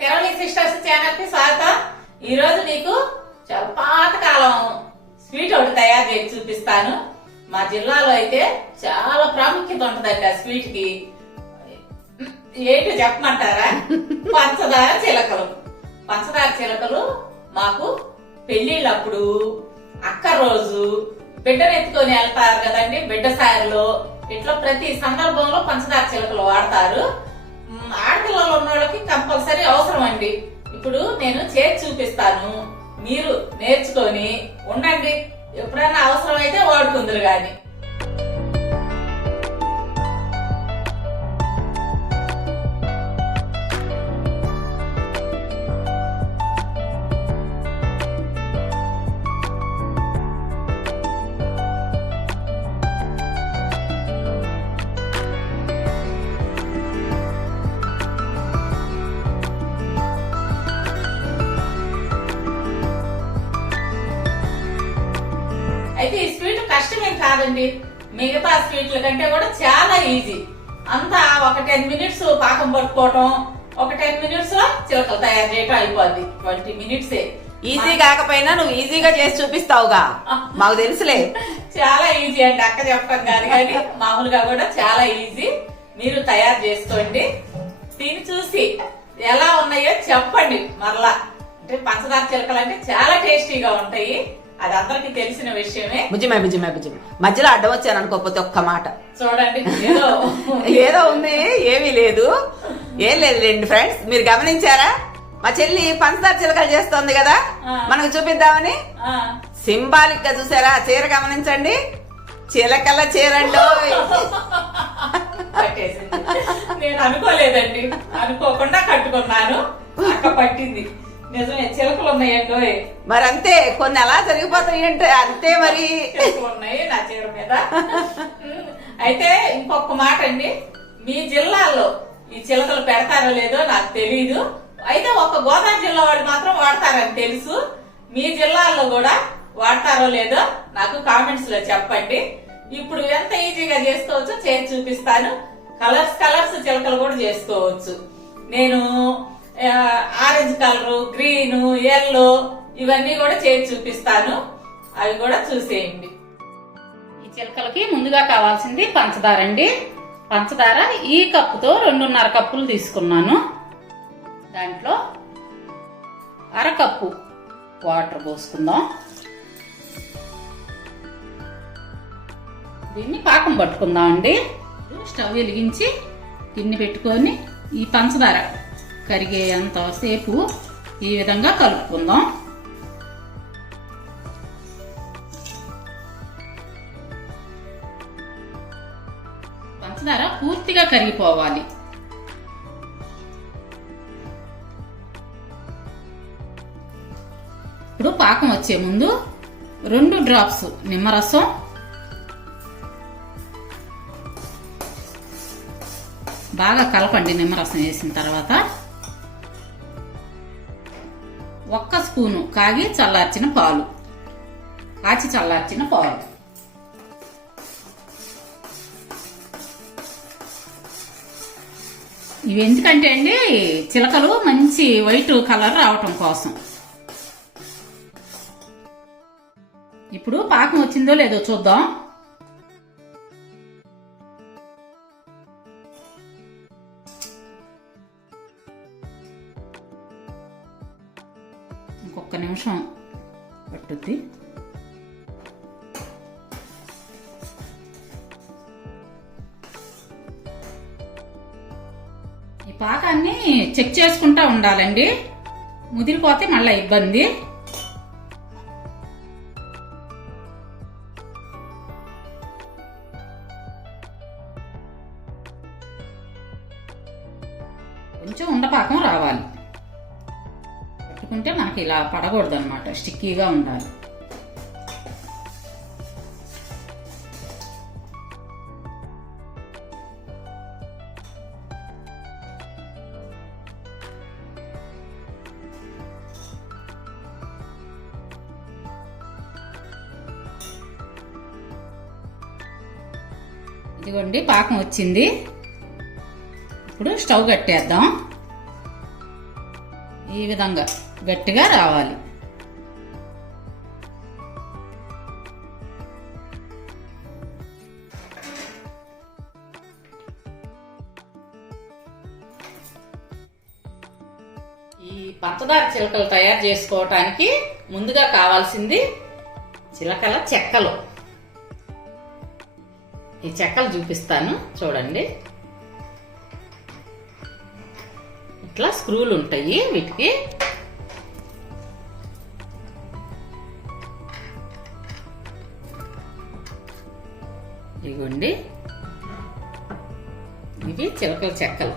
తెరవలి sisters channel కి స్వాగతం. ఈ రోజు నీకు చాలా పాతకాలం స్వీట్ ఒకటి తయారు చేసి చూపిస్తాను. మా జిల్లాలో అయితే చాలా ప్రాముఖ్యత ఉంటదండి ఆ స్వీట్ కి. ఏంటో చెప్పమంటారా? పంచదార చిలకలు. పంచదార చిలకలు మాకు పెళ్లిళ్ళప్పుడు, అక్క రోజు, బిడ్డను ఎత్తుకొని వెళ్తారు కదండి, బిడ్డ సారిలో, ఇట్లా ప్రతి సందర్భంలో పంచదార చిలకలు వాడతారు. ఆడపిల్లలు ఉన్న వాళ్ళకి కంపల్సరీ అవసరం అండి. ఇప్పుడు నేను చేసి చూపిస్తాను, మీరు నేర్చుకొని ఉండండి. ఎప్పుడైనా అవసరం అయితే వాడుకుందరు గాని. అయితే ఈ స్వీట్ కష్టమేం కాదండి, మిగతా స్వీట్ల కంటే కూడా చాలా ఈజీ. అంతా ఒక 10 మినిట్స్ పాకం పట్టుకోవటం, ఒక 10 మినిట్స్ లో చిలకలు తయారు చేయటం అయిపోద్ది. 20 మినిట్సే. ఈజీ కాకపోయినా నువ్వు ఈజీగా చేసి చూపిస్తావుగా, మాకు తెలుసులే. చాలా ఈజీ అండి, అక్క చెప్పడం కాదు కానీ మామూలుగా కూడా చాలా ఈజీ. మీరు తయారు చేసుకోండి, తిని చూసి ఎలా ఉన్నాయో చెప్పండి మరలా. అంటే పంచదార చిలకలు అంటే చాలా టేస్టీగా ఉంటాయి, అది అందరికి తెలిసిన విషయమే. మధ్యలో అడ్డం వచ్చాను అనుకోకపోతే ఒక్క మాట చూడండి. ఏదో ఉంది, ఏమీ లేదు. ఏం లేదులేండి ఫ్రెండ్స్, మీరు గమనించారా? మా చెల్లి పంచదార చిలకలు చేస్తోంది కదా, మనకు చూపిద్దామని. సింబాలిక్ గా చూసారా? చీర గమనించండి, చిలకల చీరండి. నేను అనుకోలేదండి, అనుకోకుండా కట్టుకున్నాను, అక్క పట్టింది. నిజమే, చిలకలు ఉన్నాయండి. మరి అంతే, కొన్ని అలా జరిగిపోతాయి అంటే అంతే. మరి చిలకలు ఉన్నాయి నా చీర మీద. అయితే ఇంకొక మాట అండి, మీ జిల్లాలో ఈ చిలకలు పెడతారో లేదో నాకు తెలీదు. అయితే ఒక గోదావరి జిల్లా వాళ్ళు మాత్రం వాడతారని తెలుసు. మీ జిల్లాల్లో కూడా వాడతారో లేదో నాకు కామెంట్స్ లో చెప్పండి. ఇప్పుడు ఎంత ఈజీగా చేసుకోవచ్చో చేసి చూపిస్తాను. కలర్స్ చిలకలు కూడా చేసుకోవచ్చు. నేను ఆరెంజ్ కలరు, గ్రీన్, ఎల్లో ఇవన్నీ కూడా చేసి చూపిస్తాను, అవి కూడా చూసేయండి. ఈ చిలకలకి ముందుగా కావాల్సింది పంచదార అండి. పంచదార ఈ కప్పుతో 2.5 కప్పులు తీసుకున్నాను. దాంట్లో 1/2 కప్పు వాటర్ పోసుకుందాం. దీన్ని పాకం పట్టుకుందాం అండి. స్టవ్ వెలిగించి గిన్నె పెట్టుకొని ఈ పంచదార కరిగేంత సేపు ఈ విధంగా కలుపుకుందాం. పంచదార పూర్తిగా కరిగిపోవాలి. ఇప్పుడు పాకం వచ్చే ముందు 2 డ్రాప్స్ నిమ్మరసం, బాగా కలపండి. నిమ్మరసం వేసిన తర్వాత 1 స్పూను కాచి చల్లార్చిన పాలు. ఇవి ఎందుకంటే అండి, చిలకలు మంచి వైట్ కలర్ రావటం కోసం. ఇప్పుడు పాకం వచ్చిందో లేదో చూద్దాం. ఇంకొక నిమిషం పట్టుద్ది. ఈ పాకాన్ని చెక్ చేసుకుంటా ఉండాలండి, ముదిరిపోతే మళ్ళీ ఇబ్బంది. కొంచెం ఉండపాకం రావాలి, పట్టుకుంటే మనకి ఇలా పడకూడదు అనమాట, స్టిక్కీగా ఉండాలి. ఇదిగోండి పాకం వచ్చింది. ఇప్పుడు స్టవ్ కట్టేద్దాం. ఈ విధంగా గట్టిగా రావాలి. ఈ పంచదార చిలకలు తయారు చేసుకోవటానికి ముందుగా కావాల్సింది చిలకల చెక్కలు. ఈ చెక్కలు చూపిస్తాను చూడండి. ఇట్లా స్క్రూలు ఉంటాయి వీటికి. ఇదిగోండి, ఇవి చిలకల చెక్కలు.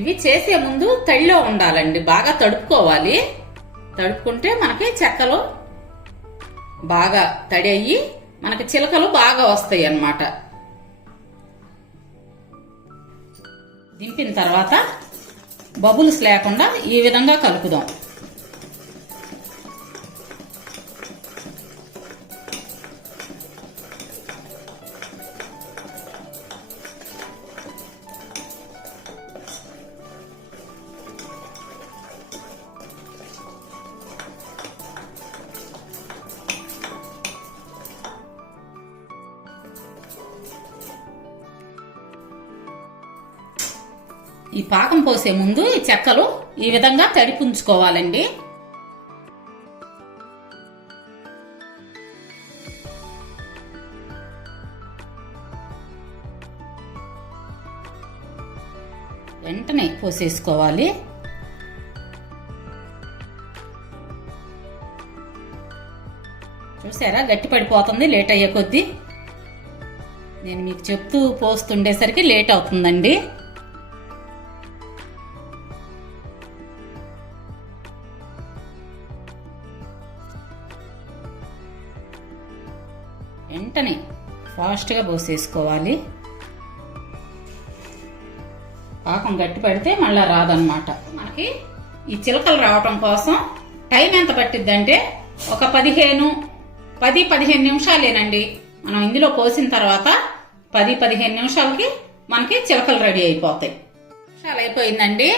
ఇవి చేసే ముందు తడిలో ఉండాలండి, బాగా తడుపుకోవాలి. తడుపుకుంటే మనకి చెక్కలు బాగా తడి అయ్యి మనకి చిలకలు బాగా వస్తాయి అన్నమాట. దింపిన తర్వాత బబుల్స్ లేకుండా ఈ విధంగా కలుపుదాం. ఈ పాకం పోసే ముందు ఈ చెక్కలు ఈ విధంగా తడిపుంచుకోవాలండి. వెంటనే పోసేసుకోవాలి. చూసారా, గట్టి పడిపోతుంది లేట్ అయ్యే కొద్దీ. నేను మీకు చెప్తూ పోస్తుండేసరికి లేట్ అవుతుందండి. వెంటనే ఫాస్ట్గా పోసేసుకోవాలి. పాకం గట్టి పడితే మళ్ళా రాదన్నమాట. మనకి ఈ చిలకలు రావటం కోసం టైం ఎంత పట్టిద్దంటే ఒక 10-15 నిమిషాలేనండి. మనం ఇందులో పోసిన తర్వాత 10-15 నిమిషాలకి మనకి చిలకలు రెడీ అయిపోతాయి. నిమిషాలు అయిపోయిందండి.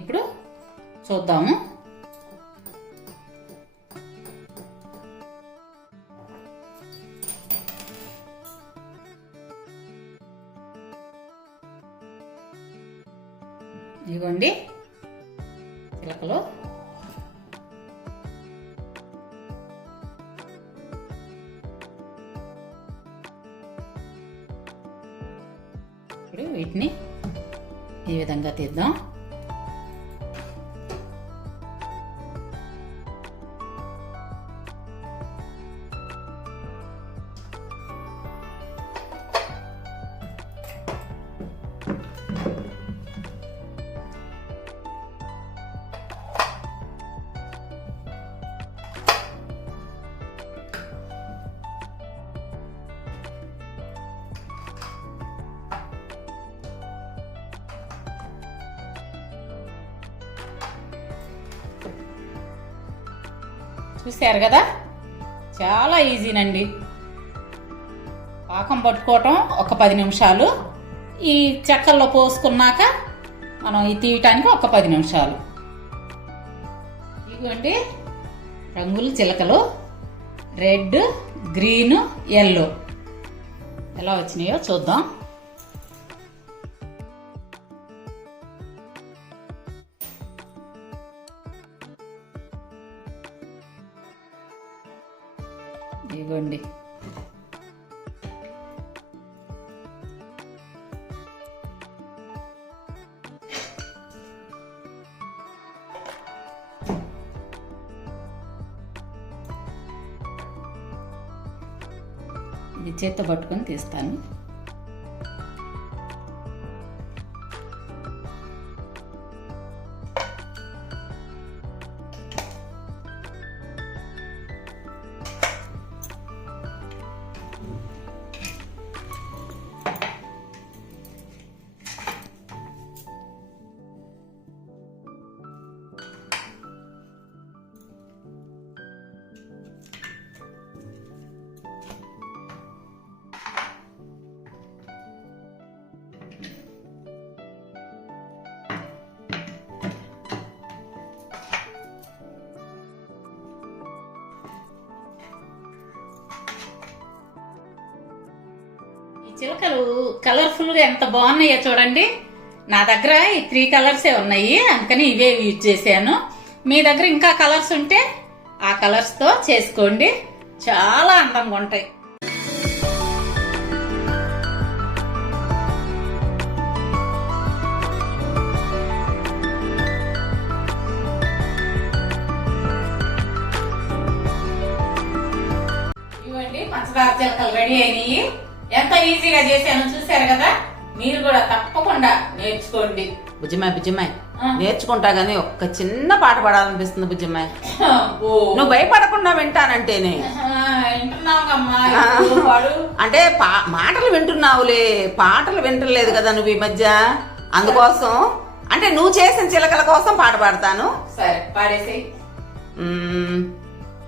ఇప్పుడు చూద్దాము. ఇదిగోండి చిలకలు. ఇప్పుడు వీటిని ఈ విధంగా తీద్దాం. చూశారు కదా, చాలా ఈజీనండి. పాకం పట్టుకోవటం ఒక 10 నిమిషాలు. ఈ చెక్కల్లో పోసుకున్నాక మనం ఈ తీయటానికి ఒక 10 నిమిషాలు. ఇదిగోండి రంగులు చిలకలు, రెడ్, గ్రీన్, ఎల్లో ఎలా వచ్చినాయో చూద్దాం. ఇదిగోండి ఇది చేత్తో పట్టుకొని తీస్తాను. చిలకలు కలర్ఫుల్ గా ఎంత బాగున్నాయో చూడండి. నా దగ్గర ఈ 3 కలర్సే ఉన్నాయి, అందుకని ఇవే యూజ్ చేశాను. మీ దగ్గర ఇంకా కలర్స్ ఉంటే ఆ కలర్స్ తో చేసుకోండి, చాలా అందంగా ఉంటాయి. ఇవ్వండి పంచదార చిలకలు రెడీ అయినాయి. ఎంత ఈజీగా చేశాను చూసారు కదా. మీరు కూడా తప్పకుండా నేర్చుకోండి. బుజ్జిమ్మాయి నేర్చుకుంటా గానీ ఒక్క చిన్న పాట పాడాలనిపిస్తుంది బుజ్జిమ్మాయి. ఓ, నువ్వు భయపడకుండా వింటానంటేనే. వింటున్నావమ్మా, ఇప్పుడు పాడు. అంటే మాటలు వింటున్నావులే, పాటలు వింటలేదు కదా నువ్వు ఈ మధ్య. అందుకోసం అంటే నువ్వు చేసిన చిలకల కోసం పాట పాడతాను. సరే పాడేసి.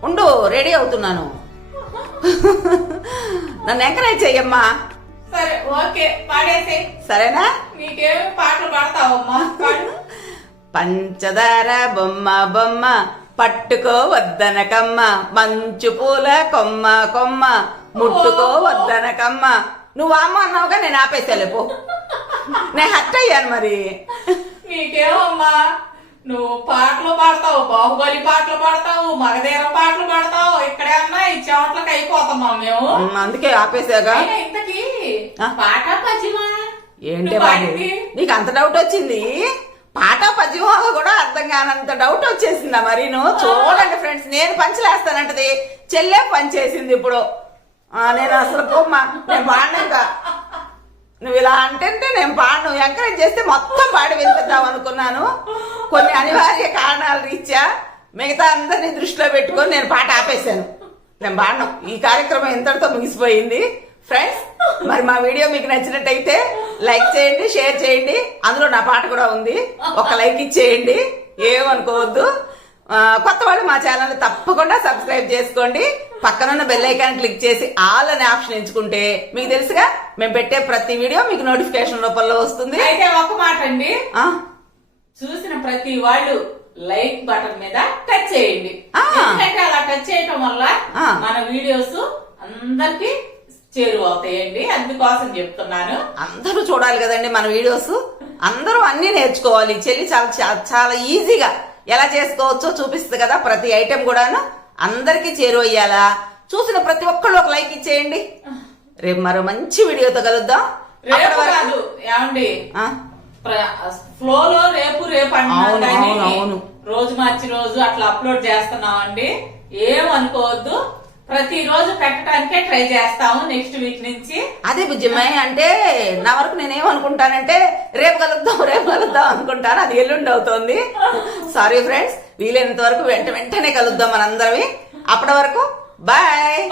ఉండు, రెడీ అవుతున్నాను. నన్ను ఎంకరేజ్ చెయ్యమ్మా. సరే ఓకే, పాడేసి. సరేనా? నీకేం పాటలు పాడతావమ్మా, పాడు. పంచదార బొమ్మ బొమ్మ పట్టుకో వద్దనకమ్మ, మంచు పూల కొమ్మ కొమ్మ ముట్టుకో వద్దనకమ్మ. నువ్వు అమ్మ అన్నావుగా, నేను ఆపేసాలే పో. నేను హర్ట్ అయ్యాను మరి. నీకేమమ్మా, నువ్వు పాటలు పాడతావు, బాహుబలి పాటలు పాడతావు, మగధీర పాటలు పాడతావు. ఇక్కడేమన్నా ఈ చెవట్లకు అయిపోతున్నాం మేము. అందుకే ఆపేసాగా. అయినా ఇంతకీ పాట పద్యమా ఏంటి బాబు నీకు అంత డౌట్ వచ్చింది? పాట పద్యమో కూడా అర్థం కానంత డౌట్ వచ్చేసిందా మరి? నువ్వు చూడండి ఫ్రెండ్స్, నేను పంచలేస్తానంటది, చెల్లె పంచేసింది ఇప్పుడు. నేను అసలు పోమ్మా, నేను పాడను ఇంకా. నువ్వు ఇలా అంటే నేను పాడను. ఎంకరేజ్ చేస్తే మొత్తం పాడి వినిపిద్దాం అనుకున్నాను. కొన్ని అనివార్య కారణాల రీత్యా మిగతా అందరినీ దృష్టిలో పెట్టుకొని నేను పాట ఆపేశాను. నేను పాడను. ఈ కార్యక్రమం ఇంతటితో ముగిసిపోయింది ఫ్రెండ్స్. మరి మా వీడియో మీకు నచ్చినట్టయితే లైక్ చేయండి, షేర్ చేయండి. అందులో నా పాట కూడా ఉంది, ఒక లైక్ ఇచ్చేయండి, ఏమనుకోవద్దు. కొత్త వాళ్ళు మా ఛానల్ తప్పకుండా సబ్స్క్రైబ్ చేసుకోండి. పక్కనున్న బెల్ ఐకాన్ క్లిక్ చేసి ఆల్ అనే ఆప్షన్ ఎంచుకుంటే మీకు తెలుసుగా మేము పెట్టే ప్రతి వీడియో మీకు నోటిఫికేషన్ రూపంలో వస్తుంది. అయితే ఒక మాట అండి, చూసిన ప్రతి వాళ్ళు లైక్ బటన్ మీద టచ్ చేయండి. ఎందుకంటే అలా టచ్ చేయటం వల్ల మన వీడియోస్ అందరికి చేరువవుతాయండి. అందుకోసం చెప్తున్నాను. అందరూ చూడాలి కదండి మన వీడియోస్, అందరూ అన్ని నేర్చుకోవాలి. చెల్లి చాలా చాలా ఈజీగా ఎలా చేసుకోవచ్చో చూపిస్తుంది కదా. ప్రతి ఐటెం కూడాను అందరికి చేరువయ్యాలా. చూసిన ప్రతి ఒక్కళ్ళు ఒక లైక్ ఇచ్చేయండి. రేపు మరో మంచి వీడియోతో కలుద్దాం. రేపు కాదు ఏమండి, ఫ్లోలో రేపు అంటున్నాం కానీ రోజు మార్చి రోజు అట్లా అప్లోడ్ చేస్తున్నాం అండి. ఏమనుకోవద్దు, ప్రతి రోజు పెట్టడానికే ట్రై చేస్తాము నెక్స్ట్ వీక్ నుంచి. అదే బుజ్జిమ్మాయి అంటే నా వరకు నేనేమనుకుంటానంటే రేపు కలుద్దాం అనుకుంటాను. అది ఎల్లుండి అవుతోంది. సారీ ఫ్రెండ్స్, వీలైనంత వరకు వెంటనే కలుద్దాం మనందరవి. అప్పటి వరకు బాయ్.